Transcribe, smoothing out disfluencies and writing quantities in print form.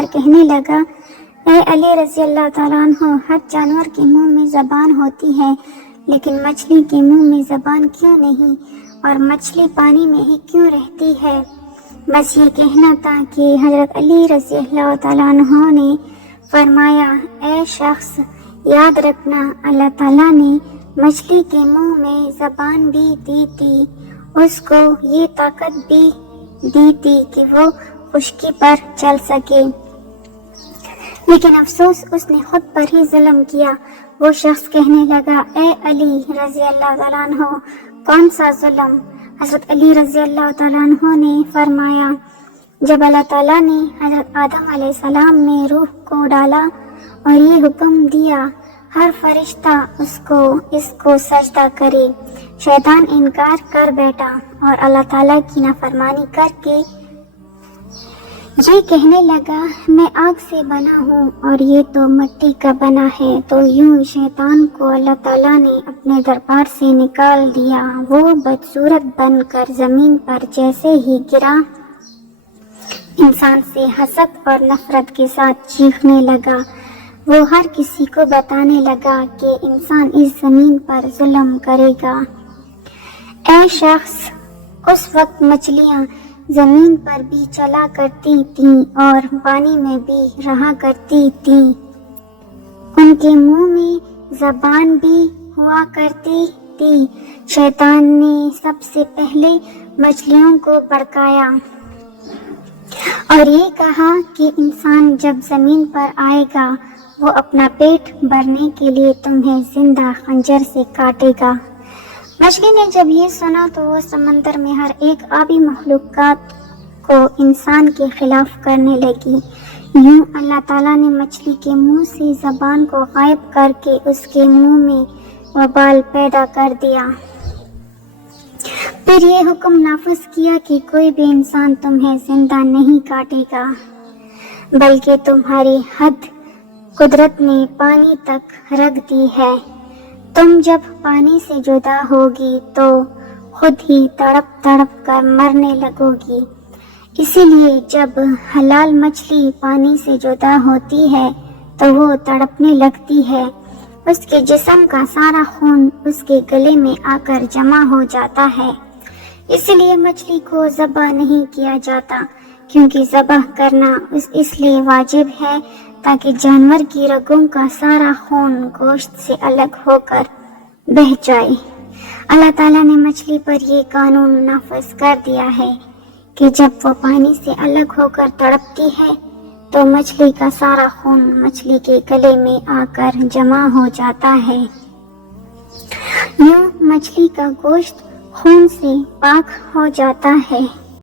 کر کہنے لگا، اے علی رضی اللہ تعالیٰ عنہ، ہر جانور کے منہ میں زبان ہوتی ہے لیکن مچھلی کے منہ میں زبان کیوں نہیں، اور مچھلی پانی میں ہی کیوں رہتی ہے؟ بس یہ کہنا تھا کہ حضرت علی رضی اللہ تعالیٰ عنہ نے فرمایا، اے شخص، یاد رکھنا اللہ تعالیٰ نے مچھلی کے منہ میں زبان بھی دی تھی، اس کو یہ طاقت بھی دی تھی کہ وہ خشکی پر چل سکے، لیکن افسوس اس نے خود پر ہی ظلم کیا۔ وہ شخص کہنے لگا، اے علی رضی اللہ تعالیٰ عنہ، کون سا ظلم؟ حضرت علی رضی اللہ تعالیٰ عنہ نے فرمایا، جب اللہ تعالیٰ نے حضرت آدم علیہ السلام میں روح کو ڈالا اور یہ حکم دیا ہر فرشتہ اس کو سجدہ کرے، شیطان انکار کر بیٹھا اور اللہ تعالیٰ کی نافرمانی کر کے یہ کہنے لگا، میں آگ سے بنا ہوں اور یہ تو مٹی کا بنا ہے۔ تو یوں شیطان کو اللہ تعالیٰ نے اپنے دربار سے نکال دیا۔ وہ بدصورت بن کر زمین پر جیسے ہی گرا، انسان سے حسد اور نفرت کے ساتھ چیخنے لگا۔ وہ ہر کسی کو بتانے لگا کہ انسان اس زمین پر ظلم کرے گا۔ اے شخص، اس وقت مچھلیاں زمین پر بھی چلا کرتی تھیں اور پانی میں بھی رہا کرتی تھیں، ان کے منہ میں زبان بھی ہوا کرتی تھی۔ شیطان نے سب سے پہلے مچھلیوں کو بھڑکایا اور یہ کہا کہ انسان جب زمین پر آئے گا وہ اپنا پیٹ بھرنے کے لیے تمہیں زندہ خنجر سے کاٹے گا۔ مچھلی نے جب یہ سنا تو وہ سمندر میں ہر ایک آبی مخلوقات کو انسان کے خلاف کرنے لگی۔ یوں اللہ تعالیٰ نے مچھلی کے منہ سے زبان کو غائب کر کے اس کے منہ میں وبال پیدا کر دیا۔ پھر یہ حکم نافذ کیا کہ کوئی بھی انسان تمہیں زندہ نہیں کاٹے گا، بلکہ تمہاری حد قدرت نے پانی تک رکھ دی ہے۔ تم جب پانی سے جدا ہوگی تو خود ہی تڑپ تڑپ کر مرنے لگو گی۔ اسی لیے جب حلال مچھلی پانی سے جدا ہوتی ہے تو وہ تڑپنے لگتی ہے، اس کے جسم کا سارا خون اس کے گلے میں آ کر جمع ہو جاتا ہے۔ اسی لیے مچھلی کو ذبح نہیں کیا جاتا، کیونکہ ذبح کرنا اس لیے واجب ہے تاکہ جانور کی رگوں کا سارا خون گوشت سے الگ ہو کر بہہ جائے۔ اللہ تعالیٰ نے مچھلی پر یہ قانون نافذ کر دیا ہے کہ جب وہ پانی سے الگ ہو کر تڑپتی ہے تو مچھلی کا سارا خون مچھلی کے گلے میں آ کر جمع ہو جاتا ہے۔ یوں مچھلی کا گوشت خون سے پاک ہو جاتا ہے۔